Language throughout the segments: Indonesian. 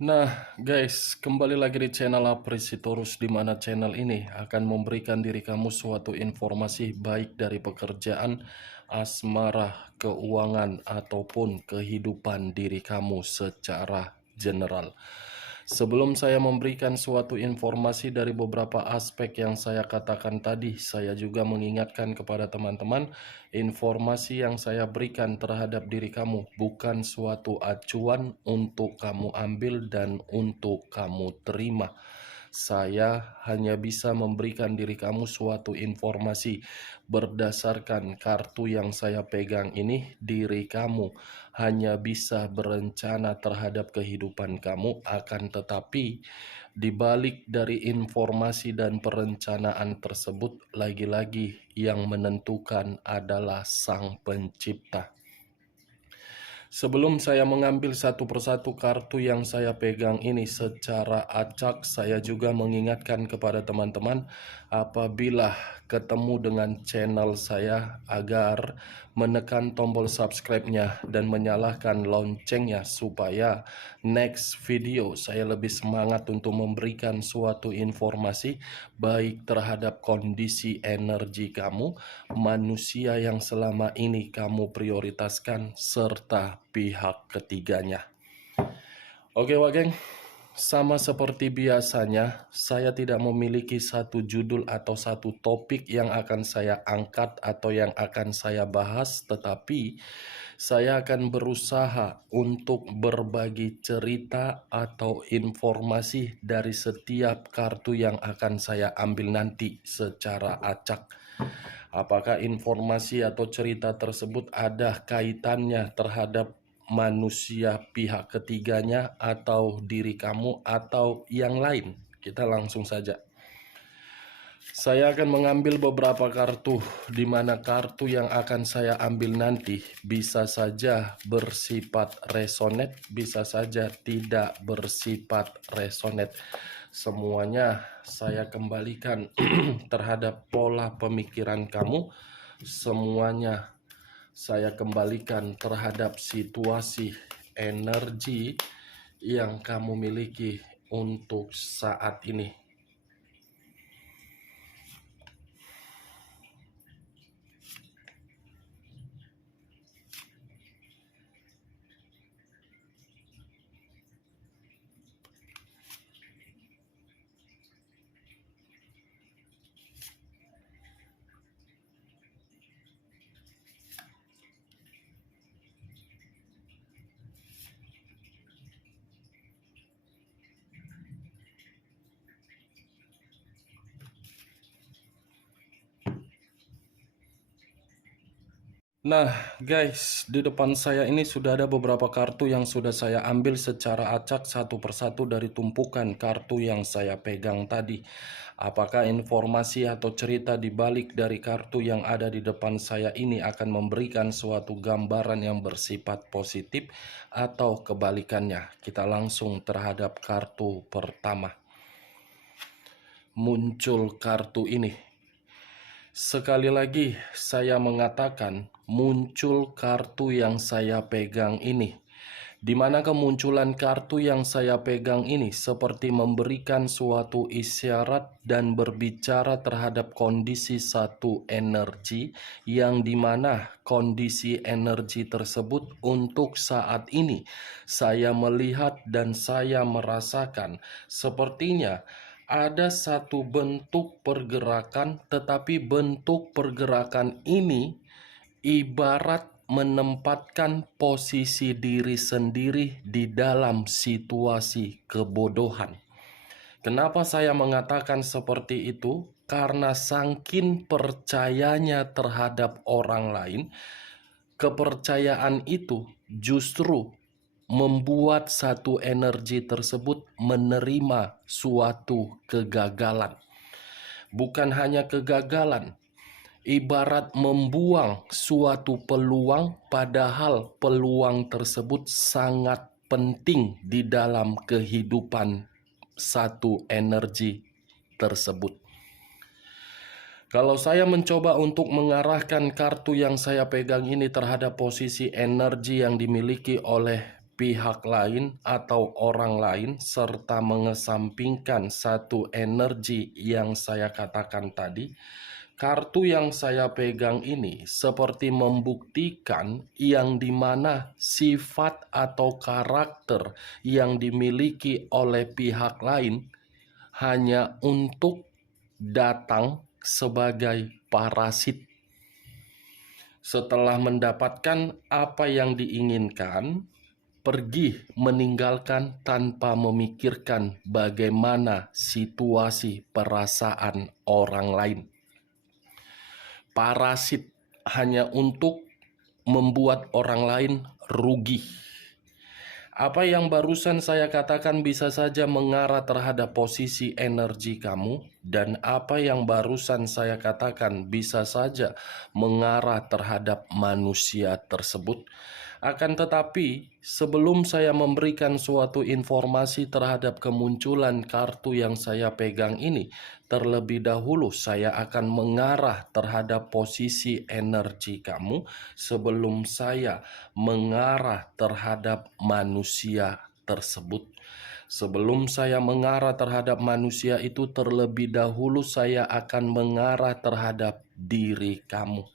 Nah, guys, kembali lagi di channel Apresitorus, di mana channel ini akan memberikan diri kamu suatu informasi baik dari pekerjaan, asmara, keuangan, ataupun kehidupan diri kamu secara general. Sebelum saya memberikan suatu informasi dari beberapa aspek yang saya katakan tadi, saya juga mengingatkan kepada teman-teman, informasi yang saya berikan terhadap diri kamu bukan suatu acuan untuk kamu ambil dan untuk kamu terima. Saya hanya bisa memberikan diri kamu suatu informasi berdasarkan kartu yang saya pegang ini. Diri kamu hanya bisa berencana terhadap kehidupan kamu, akan tetapi di balik dari informasi dan perencanaan tersebut, lagi-lagi yang menentukan adalah Sang Pencipta. Sebelum saya mengambil satu persatu kartu yang saya pegang ini secara acak, saya juga mengingatkan kepada teman-teman apabila ketemu dengan channel saya agar menekan tombol subscribe-nya dan menyalakan loncengnya supaya next video saya lebih semangat untuk memberikan suatu informasi baik terhadap kondisi energi kamu, manusia yang selama ini kamu prioritaskan, serta pihak ketiganya. Oke Wageng, sama seperti biasanya, saya tidak memiliki satu judul atau satu topik yang akan saya angkat atau yang akan saya bahas, tetapi saya akan berusaha untuk berbagi cerita atau informasi dari setiap kartu yang akan saya ambil nanti secara acak. Apakah informasi atau cerita tersebut ada kaitannya terhadap manusia pihak ketiganya atau diri kamu atau yang lain? Kita langsung saja. Saya akan mengambil beberapa kartu, di mana kartu yang akan saya ambil nanti bisa saja bersifat resonate, bisa saja tidak bersifat resonate. Semuanya saya kembalikan terhadap pola pemikiran kamu. Semuanya saya kembalikan terhadap situasi energi yang kamu miliki untuk saat ini. Nah guys, di depan saya ini sudah ada beberapa kartu yang sudah saya ambil secara acak satu persatu dari tumpukan kartu yang saya pegang tadi. Apakah informasi atau cerita di balik dari kartu yang ada di depan saya ini akan memberikan suatu gambaran yang bersifat positif atau kebalikannya? Kita langsung terhadap kartu pertama. Muncul kartu ini. Sekali lagi saya mengatakan muncul kartu yang saya pegang ini. Di mana kemunculan kartu yang saya pegang ini seperti memberikan suatu isyarat dan berbicara terhadap kondisi satu energi yang dimana kondisi energi tersebut untuk saat ini saya melihat dan saya merasakan sepertinya ada satu bentuk pergerakan, tetapi bentuk pergerakan ini ibarat menempatkan posisi diri sendiri di dalam situasi kebodohan. Kenapa saya mengatakan seperti itu? Karena saking percayanya terhadap orang lain, kepercayaan itu justru membuat satu energi tersebut menerima suatu kegagalan. Bukan hanya kegagalan, ibarat membuang suatu peluang, padahal peluang tersebut sangat penting di dalam kehidupan satu energi tersebut. Kalau saya mencoba untuk mengarahkan kartu yang saya pegang ini terhadap posisi energi yang dimiliki oleh pihak lain atau orang lain serta mengesampingkan satu energi yang saya katakan tadi, kartu yang saya pegang ini seperti membuktikan yang dimana sifat atau karakter yang dimiliki oleh pihak lain hanya untuk datang sebagai parasit. Setelah mendapatkan apa yang diinginkan, pergi meninggalkan tanpa memikirkan bagaimana situasi perasaan orang lain. Parasit hanya untuk membuat orang lain rugi. Apa yang barusan saya katakan bisa saja mengarah terhadap posisi energi kamu, dan apa yang barusan saya katakan bisa saja mengarah terhadap manusia tersebut. Akan tetapi, sebelum saya memberikan suatu informasi terhadap kemunculan kartu yang saya pegang ini, terlebih dahulu saya akan mengarah terhadap posisi energi kamu sebelum saya mengarah terhadap manusia tersebut. Sebelum saya mengarah terhadap manusia itu, terlebih dahulu saya akan mengarah terhadap diri kamu.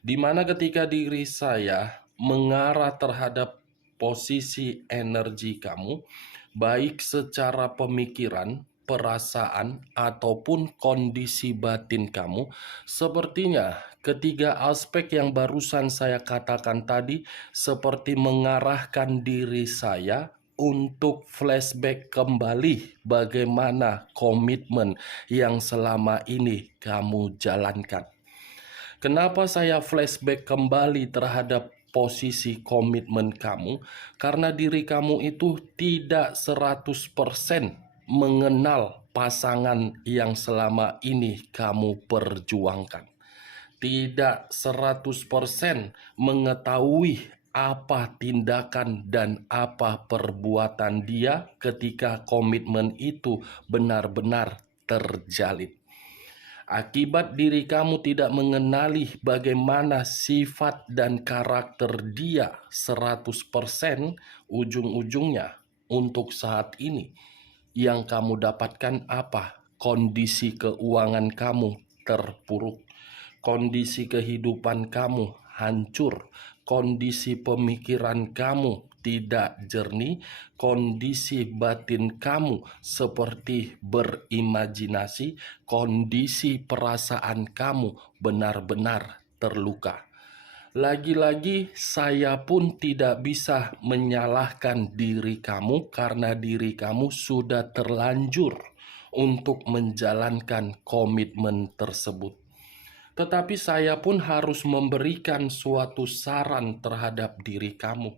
Di mana ketika diri saya mengarah terhadap posisi energi kamu, baik secara pemikiran, perasaan, ataupun kondisi batin kamu, sepertinya ketiga aspek yang barusan saya katakan tadi seperti mengarahkan diri saya untuk flashback kembali bagaimana komitmen yang selama ini kamu jalankan. Kenapa saya flashback kembali terhadap posisi komitmen kamu? Karena diri kamu itu tidak 100% mengenal pasangan yang selama ini kamu perjuangkan. Tidak 100% mengetahui apa tindakan dan apa perbuatan dia ketika komitmen itu benar-benar terjalin. Akibat diri kamu tidak mengenali bagaimana sifat dan karakter dia 100%, ujung-ujungnya untuk saat ini yang kamu dapatkan apa? Kondisi keuangan kamu terpuruk, kondisi kehidupan kamu hancur, kondisi pemikiran kamu tidak jernih, kondisi batin kamu seperti berimajinasi, kondisi perasaan kamu benar-benar terluka. Lagi-lagi saya pun tidak bisa menyalahkan diri kamu karena diri kamu sudah terlanjur untuk menjalankan komitmen tersebut. Tetapi saya pun harus memberikan suatu saran terhadap diri kamu.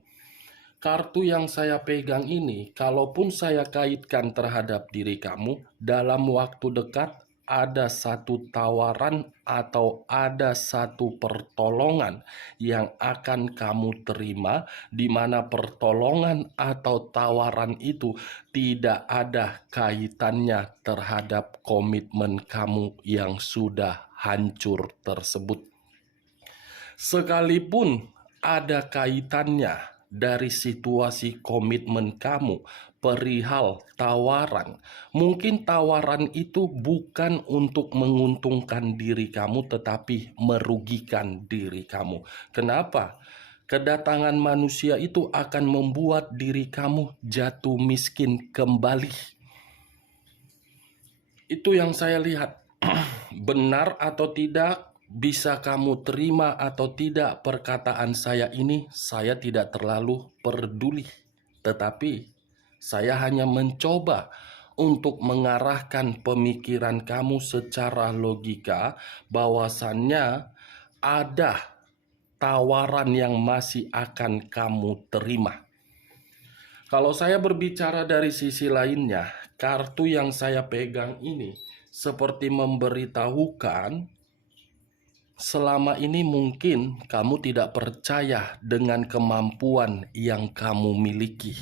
Kartu yang saya pegang ini, kalaupun saya kaitkan terhadap diri kamu, dalam waktu dekat ada satu tawaran atau ada satu pertolongan yang akan kamu terima, di mana pertolongan atau tawaran itu tidak ada kaitannya terhadap komitmen kamu yang sudah hancur tersebut. Sekalipun ada kaitannya dari situasi komitmen kamu perihal tawaran, mungkin tawaran itu bukan untuk menguntungkan diri kamu tetapi merugikan diri kamu. Kenapa? Kedatangan manusia itu akan membuat diri kamu jatuh miskin kembali. Itu yang saya lihat. Benar atau tidak, bisa kamu terima atau tidak perkataan saya ini, saya tidak terlalu peduli. Tetapi saya hanya mencoba untuk mengarahkan pemikiran kamu secara logika bahwasannya ada tawaran yang masih akan kamu terima. Kalau saya berbicara dari sisi lainnya, kartu yang saya pegang ini seperti memberitahukan selama ini mungkin kamu tidak percaya dengan kemampuan yang kamu miliki.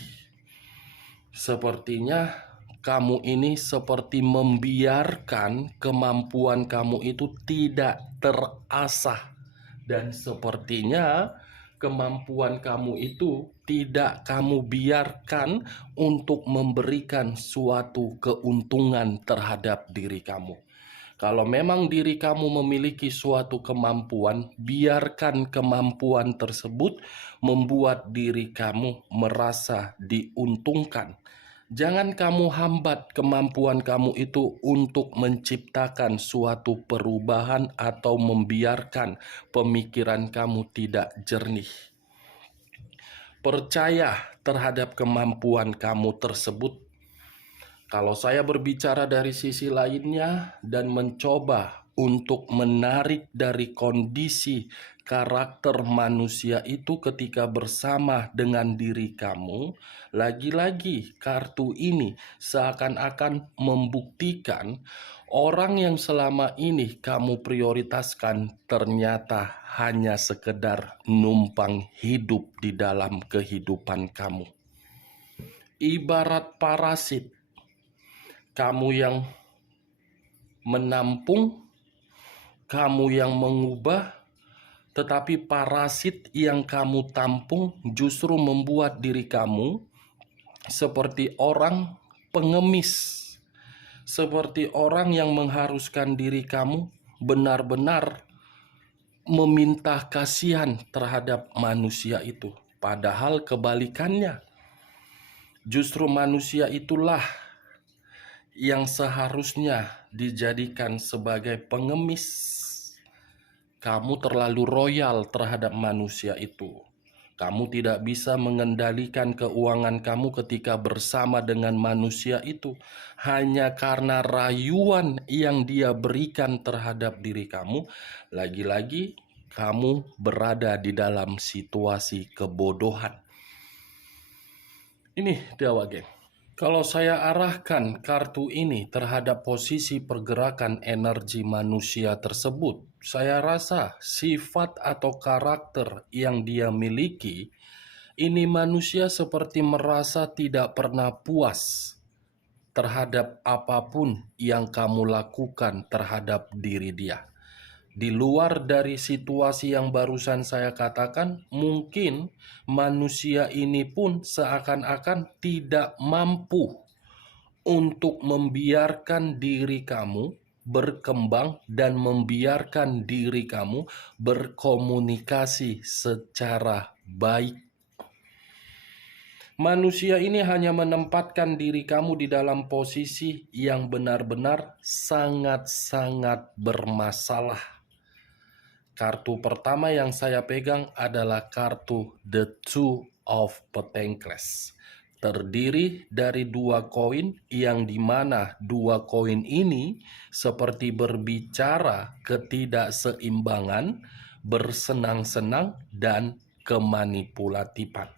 Sepertinya kamu ini seperti membiarkan kemampuan kamu itu tidak terasah. Dan sepertinya kemampuan kamu itu tidak kamu biarkan untuk memberikan suatu keuntungan terhadap diri kamu. Kalau memang diri kamu memiliki suatu kemampuan, biarkan kemampuan tersebut membuat diri kamu merasa diuntungkan. Jangan kamu hambat kemampuan kamu itu untuk menciptakan suatu perubahan atau membiarkan pemikiran kamu tidak jernih. Percaya terhadap kemampuan kamu tersebut. Kalau saya berbicara dari sisi lainnya dan mencoba untuk menarik dari kondisi karakter manusia itu ketika bersama dengan diri kamu, lagi-lagi kartu ini seakan-akan membuktikan orang yang selama ini kamu prioritaskan ternyata hanya sekedar numpang hidup di dalam kehidupan kamu. Ibarat parasit, kamu yang menampung, kamu yang mengubah, tetapi parasit yang kamu tampung justru membuat diri kamu seperti orang pengemis, seperti orang yang mengharuskan diri kamu benar-benar meminta kasihan terhadap manusia itu. Padahal kebalikannya, justru manusia itulah yang seharusnya dijadikan sebagai pengemis. Kamu terlalu royal terhadap manusia itu. Kamu tidak bisa mengendalikan keuangan kamu ketika bersama dengan manusia itu hanya karena rayuan yang dia berikan terhadap diri kamu. Lagi-lagi kamu berada di dalam situasi kebodohan. Ini dia, geng. Kalau saya arahkan kartu ini terhadap posisi pergerakan energi manusia tersebut, saya rasa sifat atau karakter yang dia miliki, ini manusia seperti merasa tidak pernah puas terhadap apapun yang kamu lakukan terhadap diri dia. Di luar dari situasi yang barusan saya katakan, mungkin manusia ini pun seakan-akan tidak mampu untuk membiarkan diri kamu berkembang dan membiarkan diri kamu berkomunikasi secara baik. Manusia ini hanya menempatkan diri kamu di dalam posisi yang benar-benar sangat-sangat bermasalah. Kartu pertama yang saya pegang adalah kartu The Two of Pentacles. Terdiri dari 2 koin yang dimana 2 koin ini seperti berbicara ketidakseimbangan, bersenang-senang, dan kemanipulatifan.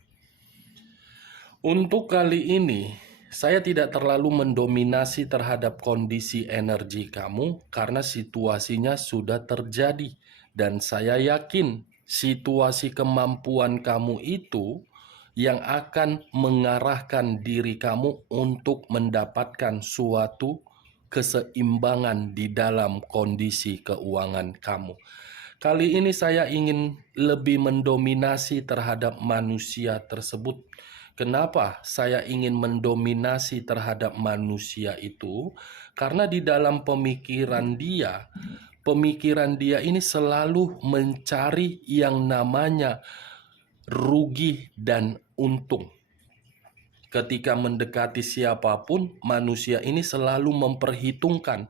Untuk kali ini, saya tidak terlalu mendominasi terhadap kondisi energi kamu karena situasinya sudah terjadi. Dan saya yakin situasi kemampuan kamu itu yang akan mengarahkan diri kamu untuk mendapatkan suatu keseimbangan di dalam kondisi keuangan kamu. Kali ini saya ingin lebih mendominasi terhadap manusia tersebut. Kenapa saya ingin mendominasi terhadap manusia itu? Karena di dalam pemikiran dia ini selalu mencari yang namanya rugi dan untung. Ketika mendekati siapapun, manusia ini selalu memperhitungkan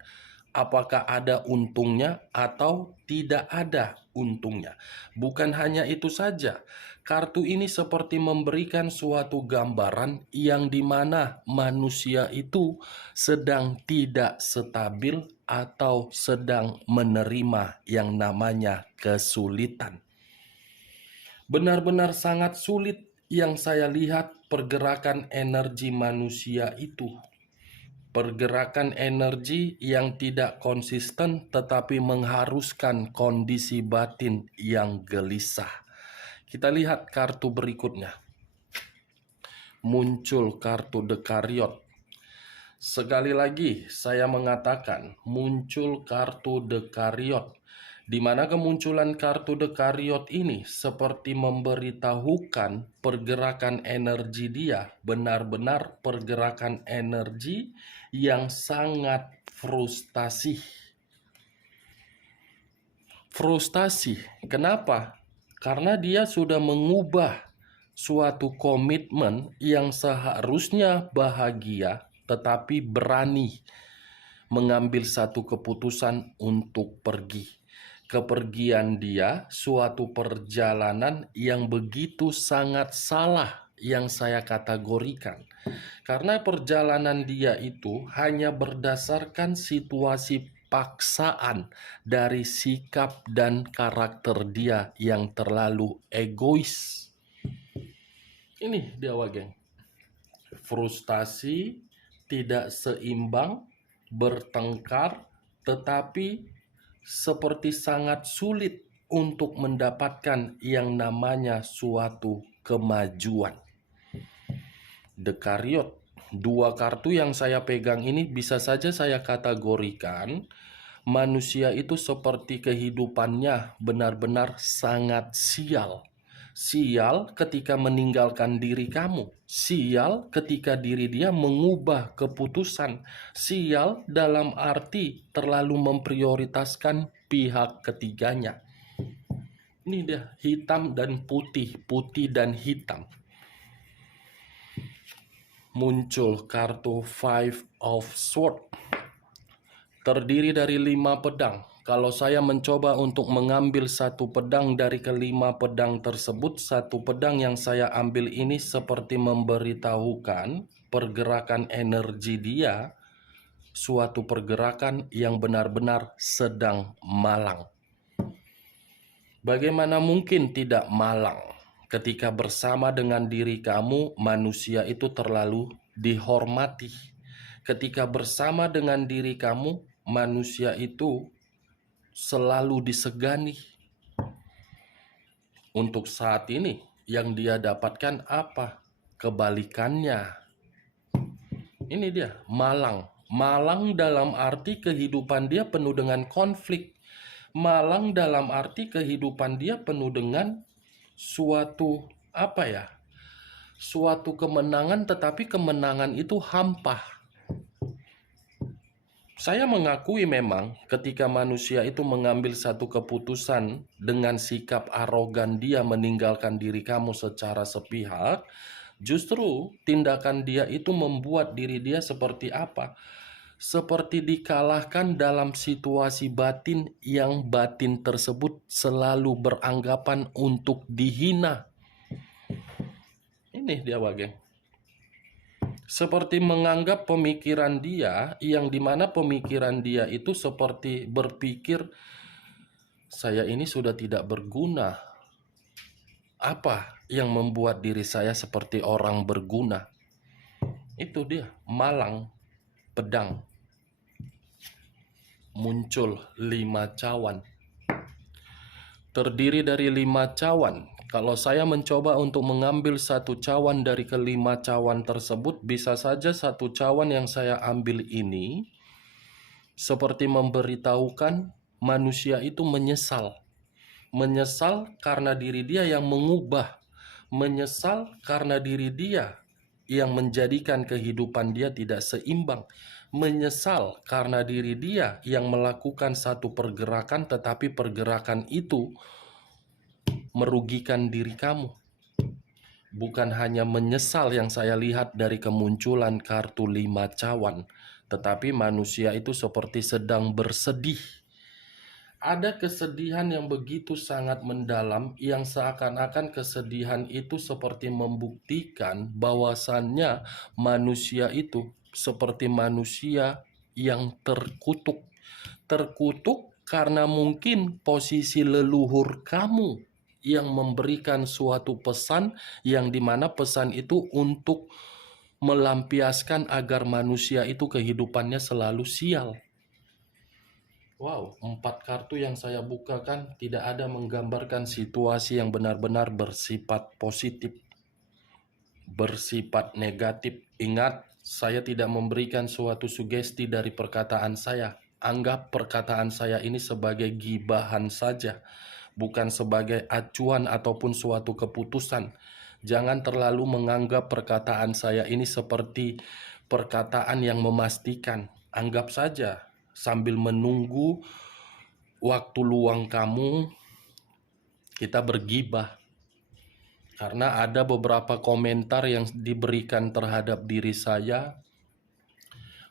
apakah ada untungnya atau tidak ada untungnya. Bukan hanya itu saja, kartu ini seperti memberikan suatu gambaran yang dimana manusia itu sedang tidak stabil atau sedang menerima yang namanya kesulitan. Benar-benar sangat sulit yang saya lihat pergerakan energi manusia itu. Pergerakan energi yang tidak konsisten tetapi mengharuskan kondisi batin yang gelisah. Kita lihat kartu berikutnya. Muncul kartu The Chariot. Sekali lagi saya mengatakan muncul kartu The Chariot. di mana kemunculan kartu The Chariot ini seperti memberitahukan pergerakan energi dia, benar-benar pergerakan energi yang sangat frustasi. Frustasi, kenapa? Karena dia sudah mengubah suatu komitmen yang seharusnya bahagia, tetapi berani mengambil satu keputusan untuk pergi. Kepergian dia suatu perjalanan yang begitu sangat salah yang saya kategorikan. Karena perjalanan dia itu hanya berdasarkan situasi paksaan dari sikap dan karakter dia yang terlalu egois. Ini dia Wageng. Frustasi, tidak seimbang, bertengkar, tetapi seperti sangat sulit untuk mendapatkan yang namanya suatu kemajuan. The Chariot, dua kartu yang saya pegang ini bisa saja saya kategorikan manusia itu seperti kehidupannya benar-benar sangat sial. Sial ketika meninggalkan diri kamu. Sial ketika diri dia mengubah keputusan. Sial dalam arti terlalu memprioritaskan pihak ketiganya. Ini dia, hitam dan putih, putih dan hitam. Muncul kartu Five of Swords. Terdiri dari 5 pedang. Kalau saya mencoba untuk mengambil satu pedang dari kelima pedang tersebut, satu pedang yang saya ambil ini seperti memberitahukan pergerakan energi dia, suatu pergerakan yang benar-benar sedang malang. Bagaimana mungkin tidak malang ketika bersama dengan diri kamu, manusia itu terlalu dihormati. Ketika bersama dengan diri kamu, manusia itu selalu disegani. Untuk saat ini yang dia dapatkan apa? Kebalikannya. Ini dia, malang. Malang dalam arti kehidupan dia penuh dengan konflik. Malang dalam arti kehidupan dia penuh dengan suatu suatu kemenangan, tetapi kemenangan itu hampa. Saya mengakui memang ketika manusia itu mengambil satu keputusan dengan sikap arogan dia meninggalkan diri kamu secara sepihak, justru tindakan dia itu membuat diri dia seperti apa? Seperti dikalahkan dalam situasi batin yang batin tersebut selalu beranggapan untuk dihina. Ini dia Wageng. Seperti menganggap pemikiran dia, yang dimana pemikiran dia itu seperti berpikir, saya ini sudah tidak berguna. Apa yang membuat diri saya seperti orang berguna? Itu dia, malang, pedang. Muncul 5 cawan. Terdiri dari 5 cawan. Kalau saya mencoba untuk mengambil satu cawan dari kelima cawan tersebut, bisa saja satu cawan yang saya ambil ini seperti memberitahukan manusia itu menyesal. Menyesal karena diri dia yang mengubah. Menyesal karena diri dia yang menjadikan kehidupan dia tidak seimbang. Menyesal karena diri dia yang melakukan satu pergerakan, tetapi pergerakan itu merugikan diri kamu. Bukan hanya menyesal yang saya lihat dari kemunculan kartu 5 cawan, tetapi manusia itu seperti sedang bersedih. Ada kesedihan yang begitu sangat mendalam, yang seakan-akan kesedihan itu seperti membuktikan bahwasannya manusia itu seperti manusia yang terkutuk. Terkutuk karena mungkin posisi leluhur kamu yang memberikan suatu pesan, yang dimana pesan itu untuk melampiaskan agar manusia itu kehidupannya selalu sial. Wow, 4 kartu yang saya bukakan tidak ada menggambarkan situasi yang benar-benar bersifat positif, bersifat negatif. Ingat, saya tidak memberikan suatu sugesti dari perkataan saya. Anggap perkataan saya ini sebagai gibahan saja, bukan sebagai acuan ataupun suatu keputusan. Jangan terlalu menganggap perkataan saya ini seperti perkataan yang memastikan. Anggap saja sambil menunggu waktu luang kamu, kita bergibah. Karena ada beberapa komentar yang diberikan terhadap diri saya.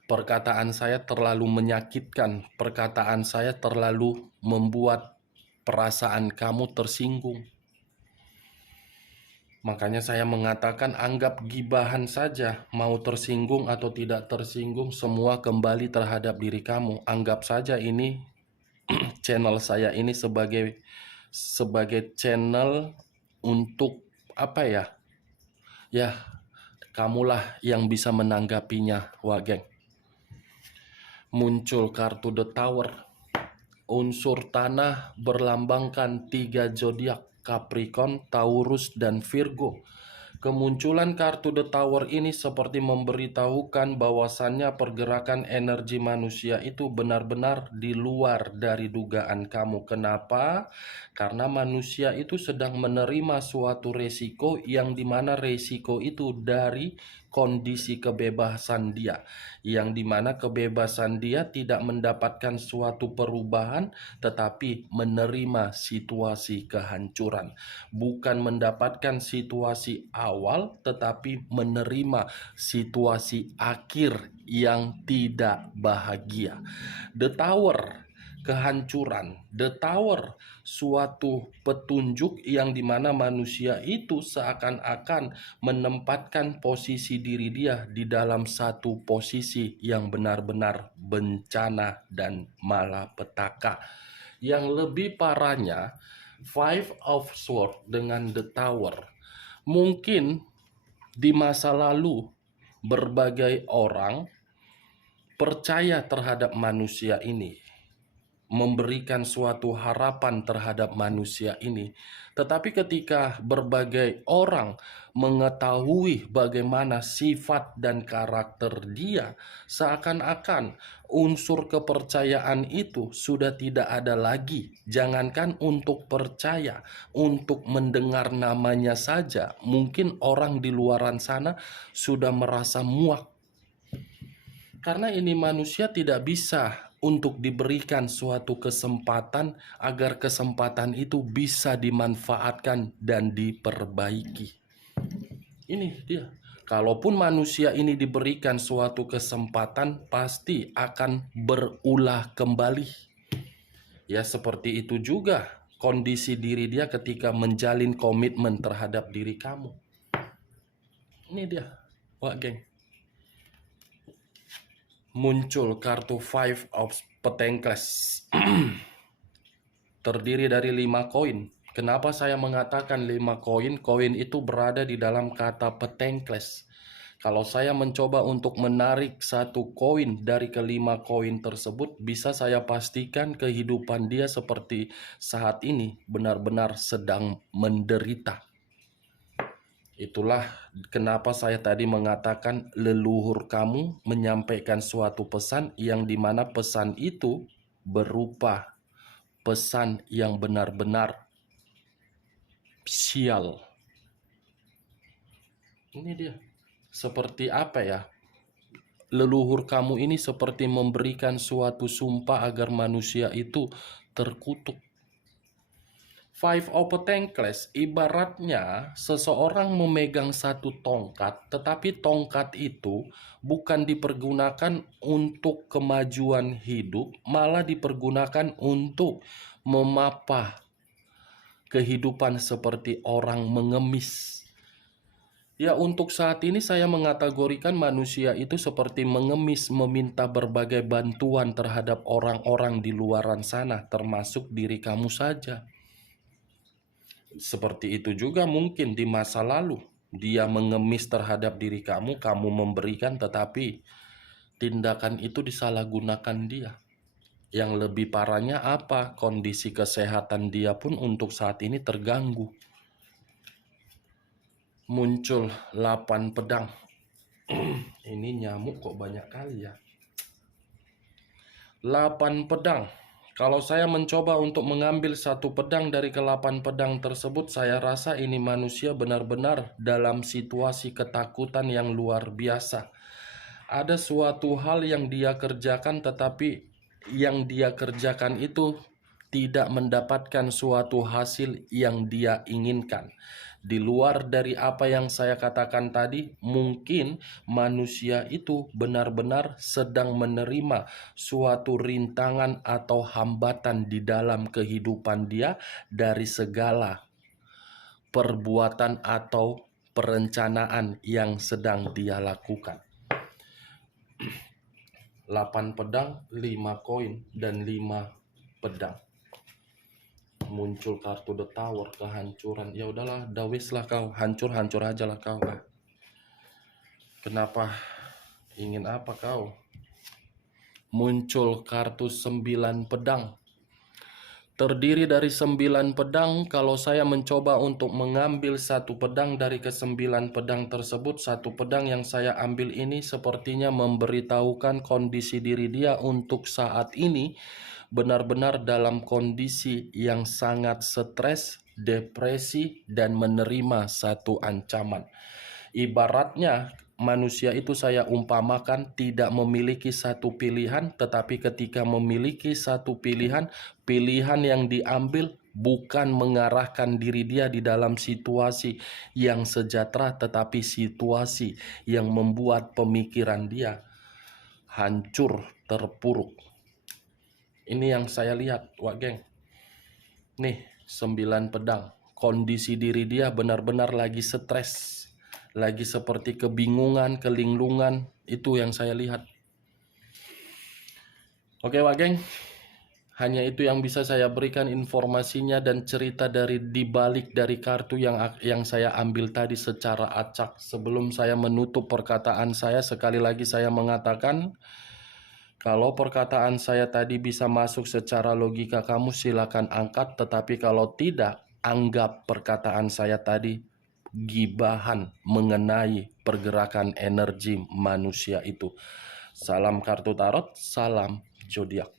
Perkataan saya terlalu menyakitkan, perkataan saya terlalu membuat perasaan kamu tersinggung. Makanya saya mengatakan anggap gibahan saja, mau tersinggung atau tidak tersinggung, semua kembali terhadap diri kamu. Anggap saja ini channel saya ini sebagai channel untuk apa ya? Ya, kamulah yang bisa menanggapinya, Wak Geng. Muncul kartu The Tower. Unsur tanah berlambangkan 3 zodiak, Capricorn, Taurus, dan Virgo. Kemunculan kartu The Tower ini seperti memberitahukan bahwasannya pergerakan energi manusia itu benar-benar di luar dari dugaan kamu. Kenapa? Karena manusia itu sedang menerima suatu resiko yang dimana resiko itu dari kondisi kebebasan dia, yang dimana kebebasan dia tidak mendapatkan suatu perubahan tetapi menerima situasi kehancuran, bukan mendapatkan situasi awal tetapi menerima situasi akhir yang tidak bahagia. The Tower, kehancuran. The Tower, suatu petunjuk yang dimana manusia itu seakan-akan menempatkan posisi diri dia di dalam satu posisi yang benar-benar bencana dan malapetaka. Yang lebih parahnya, Five of Swords dengan The Tower. Mungkin di masa lalu berbagai orang percaya terhadap manusia ini, memberikan suatu harapan terhadap manusia ini. Tetapi ketika berbagai orang mengetahui bagaimana sifat dan karakter dia, seakan-akan unsur kepercayaan itu sudah tidak ada lagi. Jangankan untuk percaya, untuk mendengar namanya saja, mungkin orang di luaran sana sudah merasa muak. Karena ini manusia tidak bisa untuk diberikan suatu kesempatan agar kesempatan itu bisa dimanfaatkan dan diperbaiki. Ini dia. Kalaupun manusia ini diberikan suatu kesempatan, pasti akan berulah kembali. Ya seperti itu juga kondisi diri dia ketika menjalin komitmen terhadap diri kamu. Ini dia, Wak Geng. Muncul kartu Five of Pentacles. Terdiri dari 5 koin. Kenapa saya mengatakan 5 koin? Koin itu berada di dalam kata Pentacles. Kalau saya mencoba untuk menarik satu koin dari kelima koin tersebut, bisa saya pastikan kehidupan dia seperti saat ini benar-benar sedang menderita. Itulah kenapa saya tadi mengatakan leluhur kamu menyampaikan suatu pesan yang dimana pesan itu berupa pesan yang benar-benar sial. Ini dia. Seperti apa ya? Leluhur kamu ini seperti memberikan suatu sumpah agar manusia itu terkutuk. Five of Pentacles ibaratnya seseorang memegang satu tongkat, tetapi tongkat itu bukan dipergunakan untuk kemajuan hidup, malah dipergunakan untuk memapah kehidupan seperti orang mengemis. Ya, untuk saat ini saya mengategorikan manusia itu seperti mengemis, meminta berbagai bantuan terhadap orang-orang di luaran sana, termasuk diri kamu saja. Seperti itu juga mungkin di masa lalu. Dia mengemis terhadap diri kamu, kamu memberikan, tetapi tindakan itu disalahgunakan dia. Yang lebih parahnya apa? Kondisi kesehatan dia pun untuk saat ini terganggu. Muncul 8 pedang. Ini nyamuk kok banyak kali ya. 8 pedang. Kalau saya mencoba untuk mengambil satu pedang dari ke-8 pedang tersebut, saya rasa ini manusia benar-benar dalam situasi ketakutan yang luar biasa. Ada suatu hal yang dia kerjakan, tetapi yang dia kerjakan itu tidak mendapatkan suatu hasil yang dia inginkan. Di luar dari apa yang saya katakan tadi, mungkin manusia itu benar-benar sedang menerima suatu rintangan atau hambatan di dalam kehidupan dia dari segala perbuatan atau perencanaan yang sedang dia lakukan. 8 pedang, 5 koin, dan 5 pedang. Muncul kartu The Tower, kehancuran. Ya udahlah, dawis lah kau, hancur aja lah kau. Kenapa? Ingin apa kau? Muncul kartu 9 pedang. Terdiri dari 9 pedang. Kalau saya mencoba untuk mengambil satu pedang dari ke-9 pedang tersebut, satu pedang yang saya ambil ini sepertinya memberitahukan kondisi diri dia untuk saat ini benar-benar dalam kondisi yang sangat stres, depresi, dan menerima satu ancaman. Ibaratnya manusia itu saya umpamakan tidak memiliki satu pilihan, tetapi ketika memiliki satu pilihan, pilihan yang diambil bukan mengarahkan diri dia di dalam situasi yang sejahtera, tetapi situasi yang membuat pemikiran dia hancur, terpuruk. Ini yang saya lihat, Wak Geng. Nih, 9 pedang. Kondisi diri dia benar-benar lagi stres. Lagi seperti kebingungan, kelinglungan. Itu yang saya lihat. Oke, Wak Geng. Hanya itu yang bisa saya berikan informasinya dan cerita dari dibalik dari kartu yang saya ambil tadi secara acak. Sebelum saya menutup perkataan saya, sekali lagi saya mengatakan, kalau perkataan saya tadi bisa masuk secara logika kamu, silakan angkat. Tetapi kalau tidak, anggap perkataan saya tadi gibahan mengenai pergerakan energi manusia itu. Salam kartu tarot, salam zodiak.